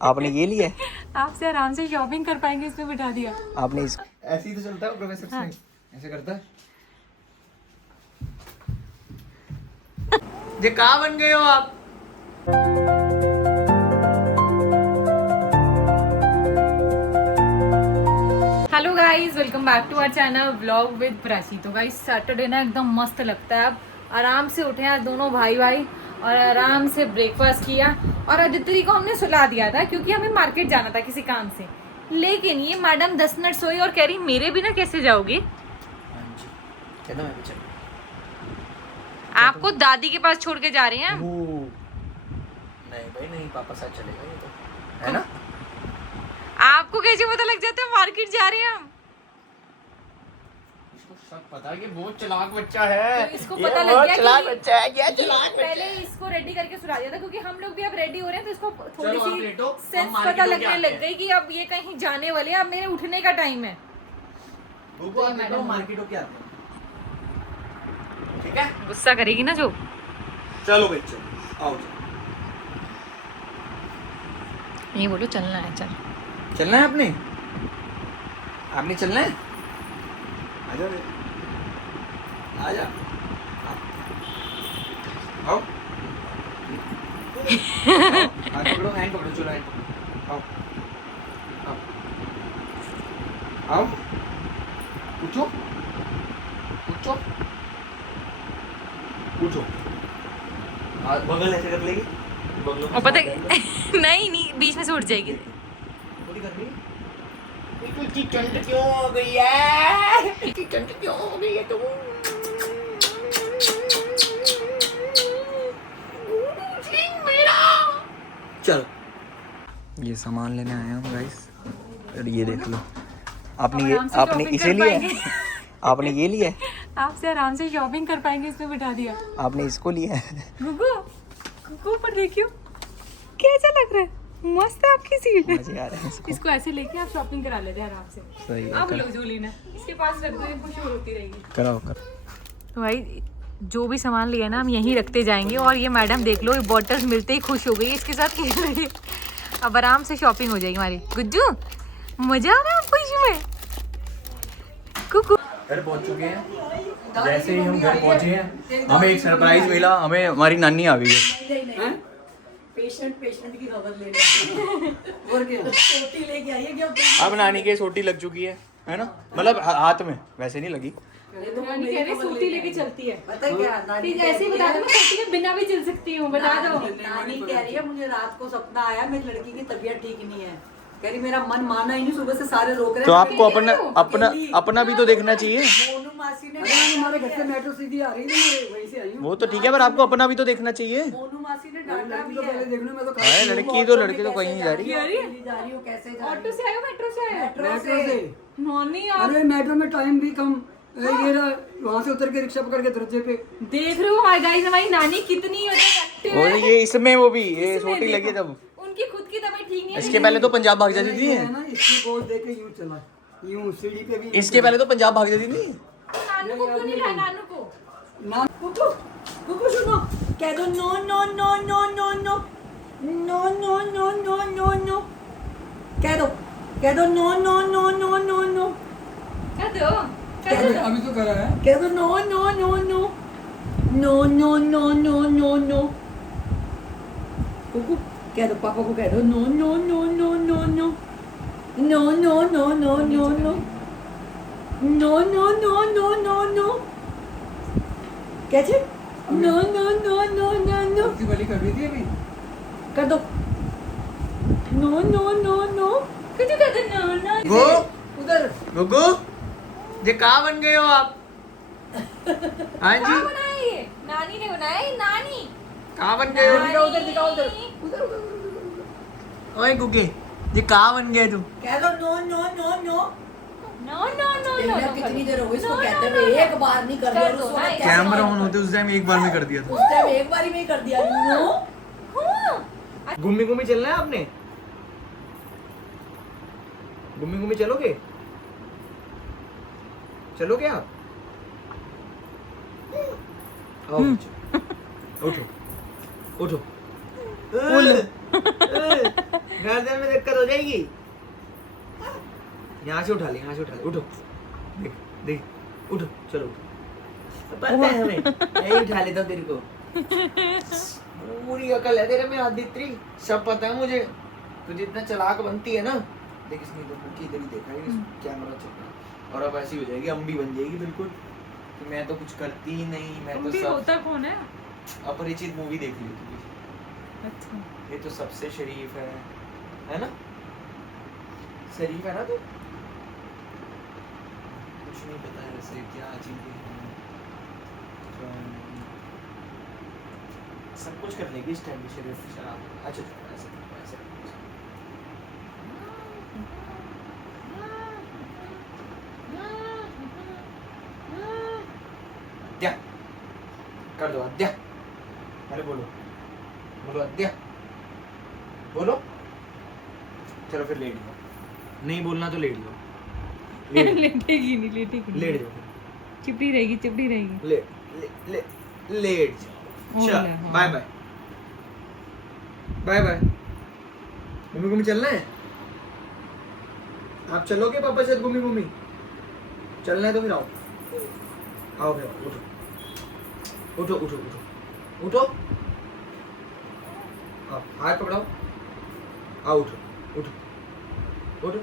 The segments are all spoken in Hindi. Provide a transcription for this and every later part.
आपने ये लिया है? आपसे आराम से शॉपिंग कर पाएंगे इसमें बिठा दिया। आपने इस ऐसे ही तो चलता है प्रोफेसर से। ऐसे करता है। ये कहाँ बन गए हो आप? Hello guys, welcome back to our channel vlog with Prachi. तो गाइस सैटरडे ना एकदम मस्त लगता है। अब आराम से उठे हैं दोनों भाई और आराम से ब्रेकफास्ट किया और अदिति को हमने सुला दिया था क्योंकि हमें मार्केट जाना था किसी काम से। लेकिन ये मैडम 10 मिनट सोई और कह रही मेरे बिना कैसे जाओगी? चलो मैं भी चल। आपको दादी के पास छोड़ के जा रहे हैं हम। नहीं भाई नहीं, पापा साथ चलेगा ये तो, है ना? आपको कैसे पता लग जाता है मार्केट जा रहे हैं हम? इसको सब पता है कि बहुत चालाक बच्चा है। तो इसको ये पता लग बहुत गया चालाक कि बच्चा है, ये चालाक बच्चा पहले है। इसको रेडी करके सुला दिया था क्योंकि हम लोग भी अब रेडी हो रहे हैं तो इसको थोड़ी चलो आप सी लेटो, हम सेंस मार्केट पता होके लगने आते लग हैं। गई कि अब ये कहीं जाने वाले हैं। अब मेरे उठने का टाइम है। रुको आप लेटो, मार्केट होके आते हैं। ठीक है? गुस्सा करेगी ना जो। चलो भाई चलो, आओ चलो। ये बोलो चलना है, चल। चलना है आपने? आपने चलना है? आजा बे, आजा। आओ। हाथ पकड़ो, हैंड पकड़ो, चलो हैंड पकड़ो। आओ, आओ, आओ। उठो, उठो, उठो। हाथ बगल ऐसे कर लेगी, बगलों में और पता हाथ डाल दो। नहीं बीच में से उठ जाएगी। पूरी कर रही है? इतनी ठंड क्यों हो गई है? इतनी ठंड क्यों हो गई है? तो चलो, ये सामान लेने आए हम गाइस। और ये देख लो, आपने आराम से आपने shopping इसे कर लिया है? पाएंगे। आपने ये लिया है? आपसे आराम से शॉपिंग कर पाएंगे इसमें बिठा दिया। आपने इसको लिया है? गुगू गुगू पर देखियो कैसा लग रहा है। मस्त है आपकी सीट। मजे आ रहे हैं इसको। इसको ऐसे लेके आप शॉपिंग करा लेते हैं आराम से। सही है, आप लोग जो लेना इसके पास रख दो, ये खुश होती रहेगी। कराओ कर। तो भाई जो भी सामान लिया ना हम यहीं रखते जाएंगे। और ये मैडम देख लो, ये बॉटल्स मिलते ही खुश हो गई, इसके साथ खेल रही है। अब आराम से शॉपिंग हो जाएगी हमारी। गुज्जू मजा आ रहा है आपको इसमें? कुकू घर पहुंच चुके हैं। जैसे ही हम घर पहुंचे हैं हमें एक सरप्राइज मिला। हमें हमारी नानी आ गई है। पेशेंट की खबर ले रहे और क्या सोटी लेके आई है क्या? अब नानी के सोटी लग चुकी है ना? मतलब हाथ में, वैसे नहीं लगी। नानी कह रही सूती लेके चलती है। पता है क्या नानी ठीक है, ऐसे ही बता दो, मैं सूती के बिना भी चल सकती हूँ, बता दो। नानी कह रही है मुझे रात को सपना आया मेरी लड़की की तबीयत ठीक नहीं है। कह रही मेरा मन माना ही नहीं, सुबह से सारे रोक रहे तो हैं। आपको अपना भी तो देखना चाहिए। मोनू मासी ने हमारे घर से मेट्रो सीधी आ रही थी, वहीं से आई हूँ। वो तो ठीक है, पर आपको अपना भी तो देखना चाहिए। मोनू मासी ने डांटा भी है। देखने में तो अरे लड़की तो कहीं नहीं जा रही। जा रही हो कैसे जा ऑटो से आए हो मेट्रो से आए हो? मेट्रो से। नानी यार अरे मेट्रो में टाइम भी कम, ये रहा वहाँ से उतर के रिक्शा पकड़ के दरवाजे पे। देख रहे हो हमारी गाइस, हमारी नानी कितनी एक्टिव और है। ये इसमें वो भी ये इसमें सोटी लगी देखो, तब। उनकी खुद की तबीयत ठीक नहीं है। इसके पहले तो पंजाब भाग जाती थी। है ना, इसमें बोल दे के यूं चला, यूं सीढ़ी पे भी। इसके पहले तो पंजाब भाग जाती थी। नानू को क्यों नहीं लाया? नानू को ना कुकू कुकू सुनो, कह दो no no no no no no no no no no no no, कह दो no no no no no no, क्या दो अभी तो करा है। कह दो no no no no no no no no no no, Kuku कह दो पापा को, कह दो no no no no no no no no no no no no no no no no no no, कैसे no no no no no no, कुर्सी वाली कर रही थी अभी। कर दो नो नो नो नो, कुछ कर दो। नो नो वो उधर गुगू, ये कहाँ बन गए हो आप? हाँ जी, कहाँ बनाया ये? नानी ने बनाया है, नानी। कहाँ बन गए हो? दिखाओ उधर उधर उधर। ओए गुगे, ये कहाँ बन गए तू? कह दो no no no no. No no no no यार कितनी देर हो गई इसको No, कहते no, हुए, no, एक बार नहीं कर कर दिया दो उस ना, वक्त एक कैसे कैमरा बात? ऑन होते उस टाइम एक बार में कर दिया था। उस टाइम एक बार ही में ही कर दिया नो। घूमी घूमी चलना है आपने? घूमी घूमी चलोगे? चलोगे आप? आओ, उठो उठो। गर्दन में दिक्कत हो जाएगी। यहाँ से उठा ले, यहाँ से उठा ले, उठो, देख देख, उठो, चलो उठो। पता है हमें, यही उठा लेता हूँ तेरे को। पूरी अकल है तेरे में आदित्री, सब पता है मुझे। तू जितना चालाक बनती है ना, देख इसने इधर ही देखा है, कैमरा चल रहा है। और अब ऐसी हो जाएगी, अम्बी बन जाएगी बिल्कुल कि मैं तो कुछ करती ही नहीं, मैं तो सब। होता कौन है? अपरिचित मूवी देख ली तू। अच्छा, ये तो सबसे शरीफ है ना? शरीफ है ना तू? कुछ नहीं पता है वैसे क्या चीजें हैं, सब कुछ कर लेगी इस टाइम पे शरीफ शराब। अच्छा ऐसे अद्या कर दो, अद्या। अरे बोलो बोलो, अद्या बोलो। चलो फिर लेट लो, नहीं बोलना तो लेट लो। लेटेगी नहीं, लेटेगी नहीं। लेट जाओ, चिपड़ी रहेगी, चिपड़ी रहेगी। लेट जाओ। चलो बाय बाय, बाय बाय। घूमी घूमी चलना है? आप चलोगे पापा से घूमी घूमी? चलना है तो फिर आओ, आओ फिर आओ, उठो उठो उठो उठो उठो, आप हाथ पकड़ाओ, आओ उठो उठो उठो।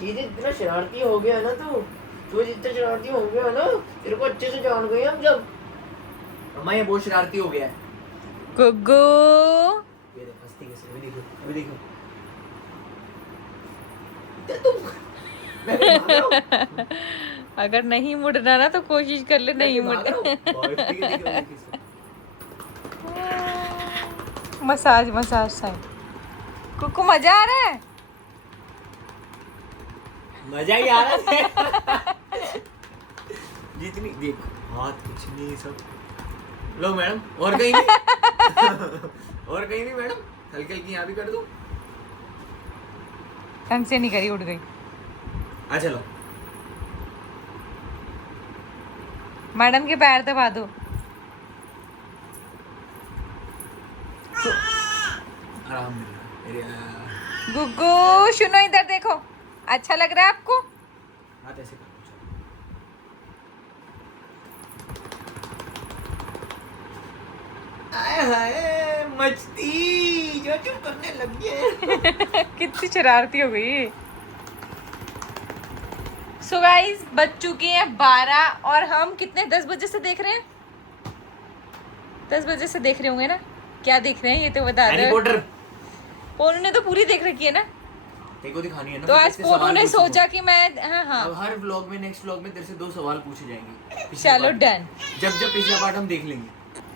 चीजें इतना शरारती हो गया ना तू जितना शरारती हो गया ना, तेरे को अच्छे से जान गए हम जब। अम्मा ये बहुत शरारती हो गया है। गुग्गू, ये देख हंसती कैसे, अभी देखो, अभी देखो। तुम मैं भाग रहा हूं। अगर नहीं मुड़ना ना तो कोशिश कर ले, नहीं मुड़। Massage massage side. कुकू मजा आ रहा है? मजा ही आ रहा है। जितनी देख हाथ कुछ नहीं, सब लो मैडम। और कहीं नहीं और कहीं नहीं मैडम, हल्की हल्की यहाँ भी कर दो। ढंग से नहीं करी, उठ गई। आ चलो, मैडम के पैर दबा दो। आराम मिल रहा है। गुग्गू सुनो, इधर देखो, अच्छा लग रहा है आपको? हाथ ऐसे करो, आए हाय मचती जो चुप करने लग गए। कितनी शरारती हो गई। सो गाइस बज चुके हैं 12 और हम कितने 10 बजे से देख रहे हैं? 10 बजे से देख रहे होंगे ना? क्या देख रहे हैं ये तो बता हैरी दो। पॉटर पोनू ने तो पूरी देख रखी है ना, तेरे को दिखानी है ना। तो आज पोनू ने सोचा कि मैं हाँ अब हर व्लॉग में, नेक्स्ट व्लॉग में तेरे से 2 सवाल पूछे जाएंगे। चलो डन। जब पिछला पार्ट हम देख लेंगे।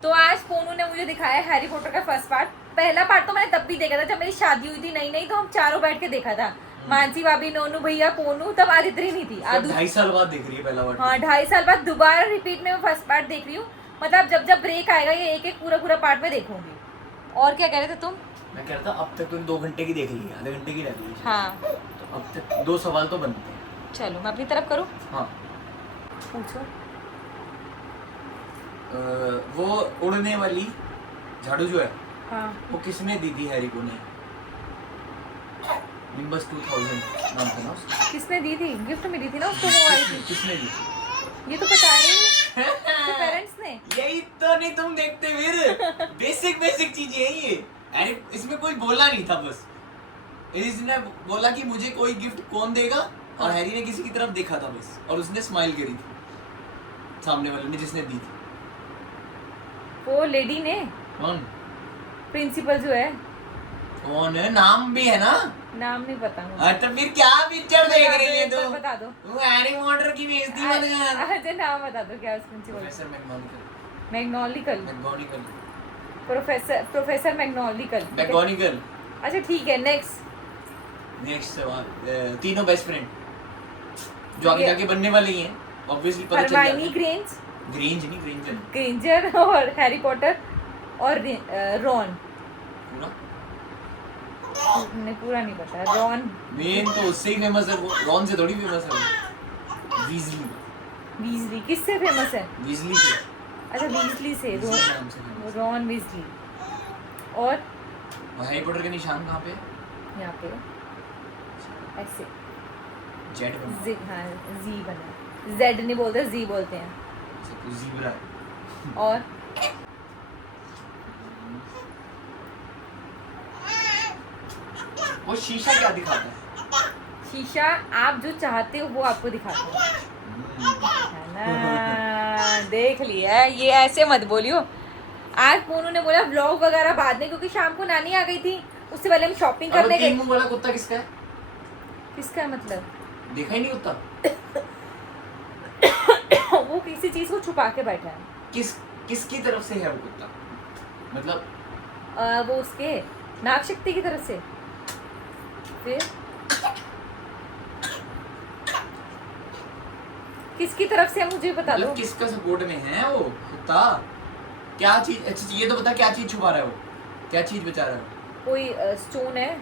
तो आज पोनू ने मुझे दिखाया हैरी पॉटर का फर्स्ट पार्ट। पहला पार्ट तो मैंने तब भी देखा था जब मेरी शादी हुई थी, नहीं तो हम चारों बैठ के देखा था। मानसी भाभी, नोनू भैया, पोनू, तब आदित्य नहीं थी। 2.5 साल बाद देख रही है पहला पार्ट। हाँ 2.5 साल बाद दोबारा रिपीट में मैं फर्स्ट पार्ट देख रही हूँ। मतलब जब जब ब्रेक आएगा ये एक एक पूरा पार्ट में देखूंगी। और क्या कह रहे थे तुम? मैं कह रहा था अब तक तुम 2 घंटे की देख ली, आधे घंटे की रह गई। हाँ तो अब तक 2 सवाल तो बनते हैं। चलो मैं अपनी तरफ करूँ। हाँ पूछो। वो उड़ने वाली झाड़ू जो है, हाँ वो किसने दी थी हैरी को? ने निम्बस 2000 नाम था ना उसका। किसने दी थी? गिफ्ट में दी थी ना उसको वो आई थी। किसने दी थी? ये तो पता नहीं, पेरेंट्स ने। यही तो नहीं तुम देखते फिर। बेसिक चीजें है ये। हैरी इसमें कोई बोला नहीं था, बस इसने बोला कि मुझे कोई गिफ्ट कौन देगा, और हैरी ने किसी की तरफ देखा था बस, और उसने स्माइल करी थी सामने वाले ने जिसने दी थी। वो लेडी ने, कौन? प्रिंसिपल जो है। कौन है? नाम भी है ना? नाम नहीं पता मुझे। तो फिर क्या पिक्चर देख रही है तू? बता दो। तू हैरी पॉटर की बेइज्जती मत कर। अच्छा नाम बता दो, क्या उस प्रिंसिपल? प्रोफेसर मैग्नोलिकल। मैगोनिकल। प्रोफेसर मैग्नोलिकल। मैगोनिकल। अच्छा ठीक है, नेक्स्ट सवाल। तीनों बेस्ट फ्रेंड जो आगे जाके बनने वाले ही हैं, ऑब्वियसली पता चल जाता है। हरमाइनी ग्रेंजर और हैरी पॉटर और रॉन। पूरा नहीं पूरा नहीं पता। रॉन मेन तो उससे ही फेमस है, वो रॉन से थोड़ी फेमस है। वीजली किससे फेमस है? वीजली से। अच्छा वीजली से। नाम से famous है। रॉन वीजली और और हैरी पॉटर के निशान कहाँ पे है? यहाँ पे ऐसे जेड बना जी, हाँ जी बना, जेड नहीं बोलते, जी बोलते हैं। अच्छा, तो ज़ीब्रा है। और वो शीशा क्या दिखाता है? शीशा आप जो चाहते हो वो आपको दिखाता है ना। देख लिया, ये ऐसे मत बोलियो। आज मोनू ने बोला व्लॉग वगैरह बाद में, क्योंकि शाम को नानी आ गई थी, उससे पहले हम शॉपिंग और वो करने गए। 3 मुंह वाला कुत्ता किसका है? किसका है मतलब? देखा ही नहीं कुत्ता। वो किसी चीज को छुपा के बैठा है। किसकी तरफ से है वो कुत्ता? मतलब वो उसके नाग शक्ति की तरफ से। फिर किसकी तरफ से है मुझे बता दो। मतलब किसका सपोर्ट में है वो कुत्ता? क्या चीज? अच्छा ये तो बता, क्या चीज छुपा रहा है वो? क्या चीज बचा रहा है वो? कोई स्टोन है।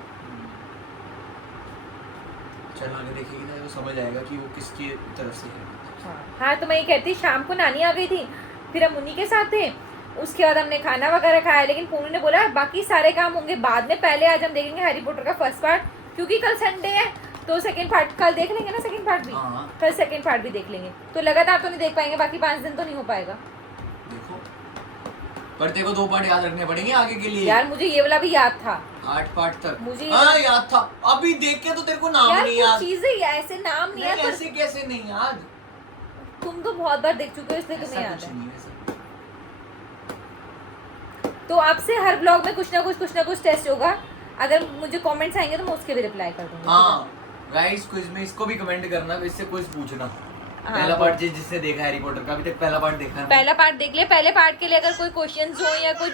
चल आगे देखेगी ना, वो समझ आएगा कि वो किसकी तरफ से है। हाँ तो मैं ये कहती, शाम को नानी आ गई थी, फिर हम उन्हीं के साथ थे। उसके बाद हमने खाना वगैरह खाया, लेकिन पूनू ने बोला बाकी सारे काम होंगे बाद में, पहले आज हम देखेंगे हैरी पॉटर का फर्स्ट पार्ट, क्योंकि कल संडे है तो सेकंड पार्ट कल देख लेंगे ना। सेकंड पार्ट भी हाँ। कल सेकंड पार्ट भी देख लेंगे। तो लगातार तो नहीं देख पाएंगे, बाकी 5 दिन तो नहीं हो पाएगा। देखो, पर तेरे को 2 पार्ट याद रखने पड़ेंगे आगे के लिए। यार मुझे ये वाला भी याद था। 8 पार्ट तक मुझे हाँ याद था। अभी देख के तो तेरे को नाम यार नहीं कुछ याद। चीजें ऐसे नाम नहीं है, नहीं, पर ऐसे कैसे नहीं याद? तुम तो बहुत बार देख चुके हो इसलिए ऐसा तुम्हें याद कुछ है। नहीं है, ऐसा। तो आपसे हर ब्लॉग में कुछ ना कुछ टेस्ट होगा। अगर मुझे कमेंट्स आएंगे तो मैं उसके भी रिप्लाई कर दूंगी। हाँ गाइस, क्विज में इसको भी कमेंट करना, इससे कुछ पूछना। पहला पार्ट जिसने देखा हैरी पॉटर का, अभी तक पहला पार्ट देखा है? पहला पार्ट देख ले। पहले पार्ट के लिए अगर कोई क्वेश्चंस हो या कुछ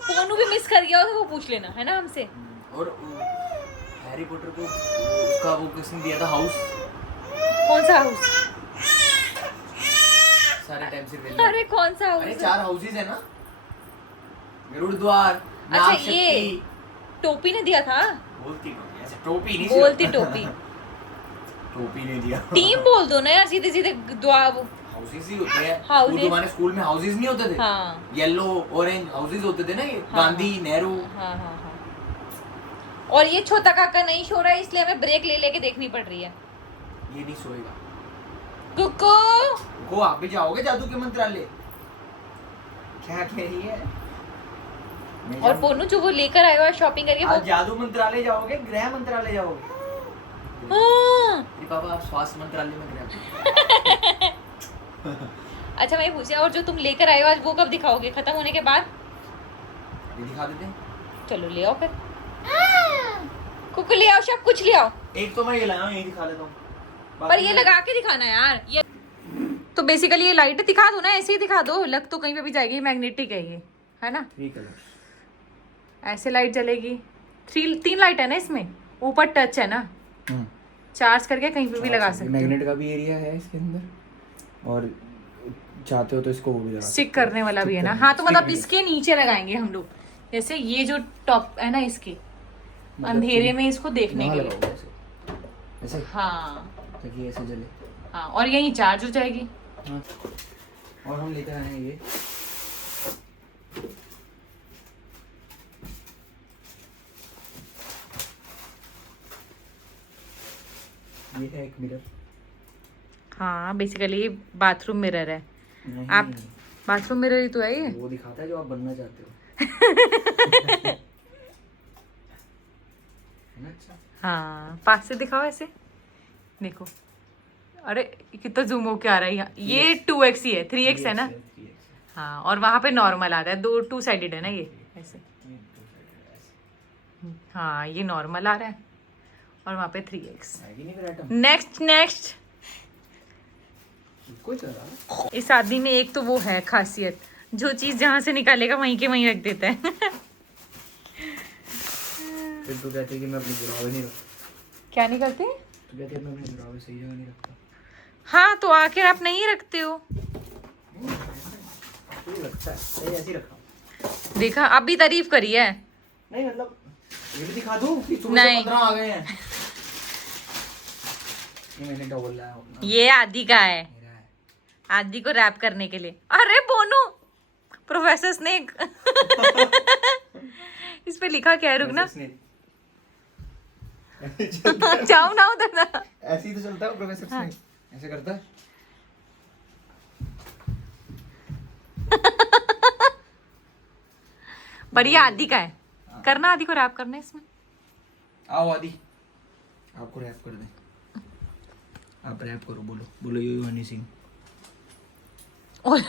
फोनू भी मिस कर गया हो तो वो पूछ लेना, है ना हमसे। और हैरी पॉटर को उसका वो किसने दिया था? हाउस। कौन सा हाउस? सारे टाइम से पहले। अरे कौन सा अरे हाउस? 4 हाउसेस है ना? गरुड़ द्वार, अच्छा नाग ये शक्ति। टोपी ने दिया था। बोलती कौन है? ऐसे टोपी नहीं, बोलती टोपी। टोपी ने दिया। टीम बोल दो ना यार, सीधे सीधे हाउसेस ही होते हैं। Houses। वो तुम्हारे स्कूल में हाउसेस नहीं होते थे? हाँ येलो ऑरेंज हाउसेस होते थे ना, ये हाँ, गांधी नेहरू। हाँ हाँ हाँ। और ये छोटा काका नहीं सो रहा है, इसलिए हमें ब्रेक ले लेके देखनी पड़ रही है। ये नहीं सोएगा। कुकू को आप भी जाओगे जादू के मंत्रालय? क्या कह रही है? मैं और जाऊँ- फोनू जो वो लेकर आए हो शॉपिंग करके आज वो। जादू मंत्रालय जाओगे, गृह मंत्रालय जाओगे? हाँ। अरे पापा आप स्वास्थ्य मंत्रालय में गृह। अच्छा मैं ये पूछा, और जो तुम लेकर आए हो आज वो कब दिखाओगे? खत्म होने के बाद? अभी दिखा देते हैं। चलो ले आओ फिर। कुकू ले आओ, सब कुछ ले आओ। एक तो मैं ये लाया हूँ, यही दिखा देता हूँ। पर ये लगा के दिखाना यार। ये तो बेसिकली ये लाइट दिखा दो ना, ऐसे ही दिखा दो, लग तो कहीं पे भी जाएगी, मैग्नेटिक है ये, है ना? 3 कलर्स। ऐसे लाइट जलेगी। 3 लाइट है ना इसमें, ऊपर टच है ना, चार्ज करके कहीं पे भी लगा सकते हो। मैग्नेट का भी एरिया है इसके अंदर, और चाहते हो तो इसको वो भी लगा स्टिक करने वाला भी है ना। हाँ तो मतलब इसके नीचे लगाएंगे हम लोग, जैसे ये जो टॉप है ना इसके, अंधेरे में इसको देखने के लिए। लगाओगे ऐसे हाँ ताकि ऐसे जले। हाँ, और यही चार्ज हो जाएगी। हाँ। और हम लेकर आए हैं ये है एक मिरर। हाँ बेसिकली बाथरूम मिरर है। नहीं, आप बाथरूम मिरर ही तो है ये। वो दिखाता है जो आप बनना चाहते हो। है ना? अच्छा। हाँ पास से दिखाओ ऐसे, देखो। अरे कितना जूम होके आ रहा है यहाँ। ये 2x ही है, 3x है ना? हाँ, और वहाँ पे नॉर्मल आ रहा है, 2 साइडेड है ना ये ऐसे। हाँ ये नॉर्मल आ रहा है, और वहाँ पे 3x। नेक्स्ट इस आदमी में एक तो वो है खासियत, जो चीज जहाँ से निकालेगा वहीं के वहीं रख देता है। फिर तू कहती है कि मैं अपनी जुराबे नहीं रखता। क्या नहीं करते? तू कहती है मैं अपनी जुराबे सही जगह नहीं रखता। हाँ तो आखिर आप नहीं रखते हो। तू रखता है, सही ऐसे ही रखा। देखा, अब भी तारीफ करी है। नहीं मतलब ये भी दिखा दूं कि सुबह से नहीं। 15 आ गए हैं। ये मैंने डबल लाया अपना। ये आदि का है, मेरा है। आदि को रैप करने के लिए। अरे बोनू, प्रोफेसर स्नेक। इस पे लिखा क्या है, रुक ना। स्नेल। जाओ ना उधर ना। ऐसे ही तो चलता है प्रोफेसर स्नेल, ऐसे करता है। बढ़िया। आदि का है, करना आदि को रैप करना है इसमें। आओ आदि, आपको रैप कर दें। आप रैप करो, बोलो बोलो यो हनी सिंह। और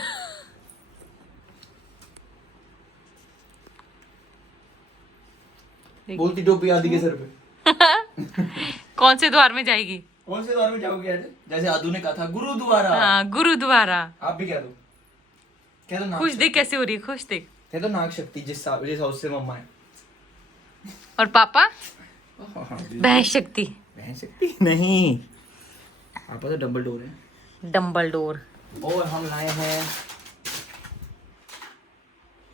बोलती टोपी आदि के सर पे। कौन से द्वार में जाएगी? कौन से द्वार में जाओगे आज? जैसे आदू ने कहा था गुरुद्वारा। हाँ, गुरुद्वारा। आप भी कह दो, कह दो नाग खुश शक्ति। देख कैसे हो रही है, खुश देख। कह दो नाग शक्ति, जिस हाउस से मम्मा है। और पापा हाँ, भैंस शक्ति। बहन शक्ति नहीं, पापा तो डबल डोर है। Dumbbell door. और हम लाए हैं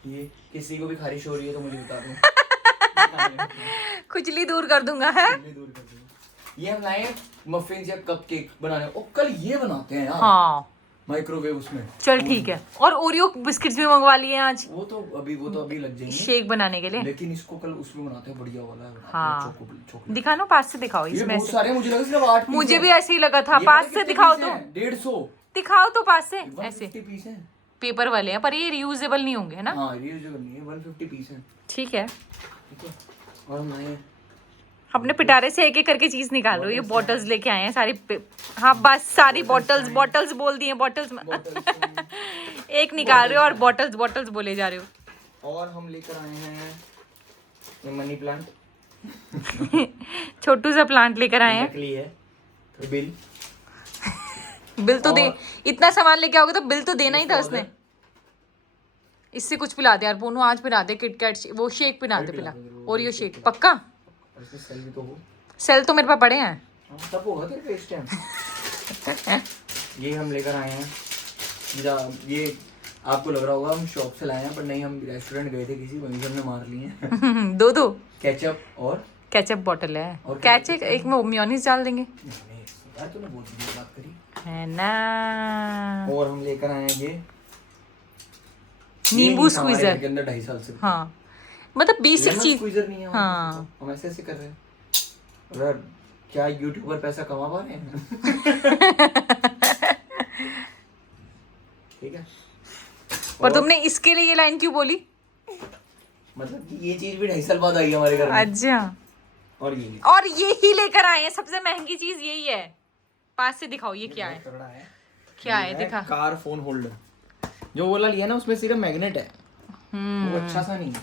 ये, किसी को भी खारिश हो रही है तो मुझे बता दो। खुजली दूर कर दूंगा है। दूर कर दो। ये हम लाए हैं मफिन्स या कपकेक बनाने। ओ कल ये बनाते हैं यार, हाँ माइक्रोवेव उसमें। चल ठीक है। और ओरियो बिस्किट्स भी मंगवा लिए आज वो तो अभी लग जाएंगे शेक बनाने के लिए। लेकिन इसको कल उसमें बनाते हैं, बढ़िया वाला बनाते हैं, हाँ। चॉकलेट। दिखा नो, पास से दिखाओ। ये इसमें बहुत से सारे, मुझे लगा सिर्फ 8 पीस मुझे हैं। भी ऐसे ही लगा था। ये पास पता से कितने दिखाओ पीस तो, हैं? 150। दिखाओ तो पास से। ऐसे 150 पीस हैं। पेपर वाले हैं पर ये रियूजेबल नहीं होंगे, है ना? हाँ रियूजेबल नहीं है, 150 पीस हैं। ठीक है। ठीक है। और हम लाए अपने पिटारे से एक एक करके चीज निकालो। ये बॉटल्स लेके आए हैं सारी हाँ बस सारी बॉटल्स बोल दिए। बॉटल्स एक निकाल रहे हो और बॉटल्स बोले जा रहे हो। और हम लेकर आए हैं मनी प्लांट। छोटू सा प्लांट लेकर आए हैं। नकली है तो बिल तो दे, इतना सामान लेके आओगे तो बिल तो देना ही था उसने। इससे कुछ पिला दे यार पोनू, आज पिला दे किटकैट, वो शेक पिला दे पिला। ओरियो शेक पक्का। और इसमें सेल भी तो हो। सेल तो मेरे पास पड़े हैं। सब होगा तेरे पे इस टाइम। ये हम लेकर आए हैं, ये आपको लग रहा होगा हम शॉप से लाए हैं, पर नहीं, हम रेस्टोरेंट गए थे किसी, वहीं से हमने मार लिए हैं। दो केचप और केचप बॉटल है। और केचप एक में मेयोनीज डाल देंगे, नहीं, यार तूने बहुत बढ़िया बात करी। है ना? और हम लेकर आए हैं ये नींबू स्क्वीजर के अंदर 2.5 साल से। हाँ मतलब बेसिक लेमन चीज। स्क्वीजर नहीं है हमारे हाँ। पास, हम ऐसे कर रहे हैं। अगर क्या यूट्यूबर पैसा कमा पा रहे हैं? ठीक है। पर तुमने इसके लिए ये लाइन क्यों बोली? मतलब कि ये चीज भी 2.5 साल बाद आई है हमारे घर में। अच्छा। और ये और ये ही लेकर आए हैं, सबसे महंगी चीज यही है। पास से दिखाओ ये क्या है। तगड़ा है। क्या ये है दिखा। Car phone holder. जो वाला लिया ना उसमें सिर्फ मैग्नेट है, वो अच्छा सा नहीं है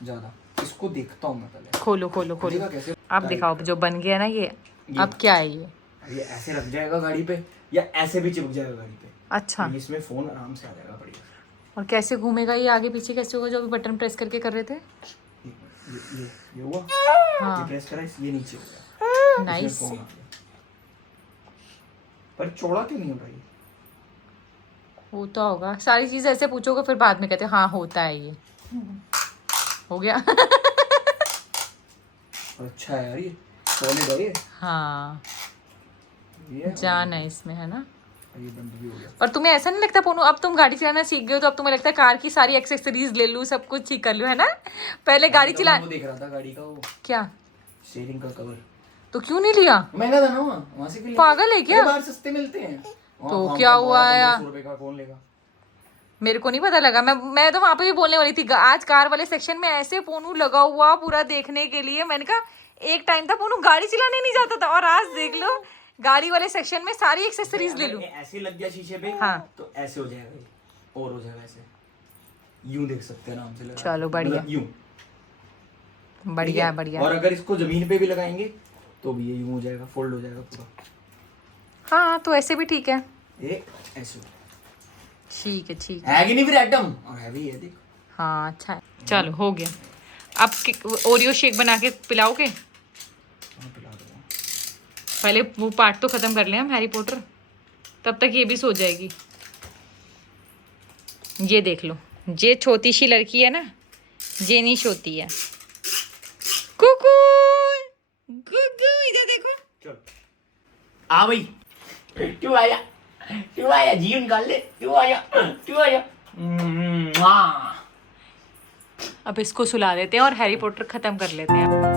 ज्यादा। इसको देखता हूँ मैं पहले। खोलो देखा कैसे? आप दिखाओ जो बन गया ना ये। अब क्या है ये? ये ऐसे रख जाएगा गाड़ी पे या ऐसे भी चिपक जाएगा गाड़ी पे। अच्छा। तो इसमें फोन आराम से आ जाएगा बढ़िया। और कैसे घूमेगा ये आगे पीछे, कैसे होगा? जो अभी बटन प्रेस करके कर रहे थे। ये हुआ, हाँ ये प्रेस करा, ये नीचे हो गया। नाइस। इसमें फोन आ गया। पर चौड़ा क्यों नहीं हो रहा ये? होता होगा, सारी चीजें ऐसे पूछोगे फिर बाद में कहते हाँ होता है ये। हो गया। अच्छा है यार, ये सॉलिड है ये। हाँ ये जान है इसमें, है ना? ये बंद भी हो गया। और तुम्हें ऐसा नहीं लगता पोनू, अब तुम गाड़ी चलाना सीख गए हो तो अब तुम्हें लगता है कार की सारी एक्सेसरीज ले लूं, सब कुछ ठीक कर लूं, है ना? पहले गाड़ी चला। वो देख रहा था गाड़ी का, वो क्या? स्टीयरिंग का कवर तो क्यों नहीं लिया? महंगा था ना, वहाँ से भी पागल है क्या? बाहर सस्ते मिलते हैं। तो क्या हुआ यार? 1500 रुपए का कौन लेगा? मेरे को नहीं पता लगा। मैं तो वहां पे भी बोलने वाली थी, आज कार वाले सेक्शन में ऐसे पोनू लगा हुआ पूरा देखने के लिए। मैंने कहा एक टाइम था पोनू गाड़ी चलाने नहीं जाता था, और आज देख लो गाड़ी वाले सेक्शन में सारी एक्सेसरीज ले लूं। ऐसे लग गया शीशे पे, हाँ। तो ऐसे हो जाएगा ये, और हो जाएगा ऐसे, यूं देख सकते हैं आराम से लगा। चलो बढ़िया। मतलब यूं बढ़िया ठीक है? बढ़िया। और अगर इसको जमीन पे भी लगाएंगे तो भी ये यूं हो जाएगा, फोल्ड हो जाएगा पूरा। हाँ तो ऐसे भी ठीक है। ये ऐसे हो ठीक है ठीक है कि नहीं फिर एकदम, और हैवी है देख। हाँ अच्छा है। चलो हो गया। अब ओरियो शेक बना के पिलाओगे? हाँ, पिला दूंगा। पहले वो पार्ट तो खत्म कर लें हम हैरी पॉटर, तब तक ये भी सो जाएगी। ये देख लो, ये छोटी सी लड़की है ना, ये नहीं सोती है। कुकू गुगू, इधर देखो। चल आ भाई, तू आया जीवन निकाल ले, तू आया। अब इसको सुला देते हैं और हैरी पॉटर ख़त्म कर लेते हैं।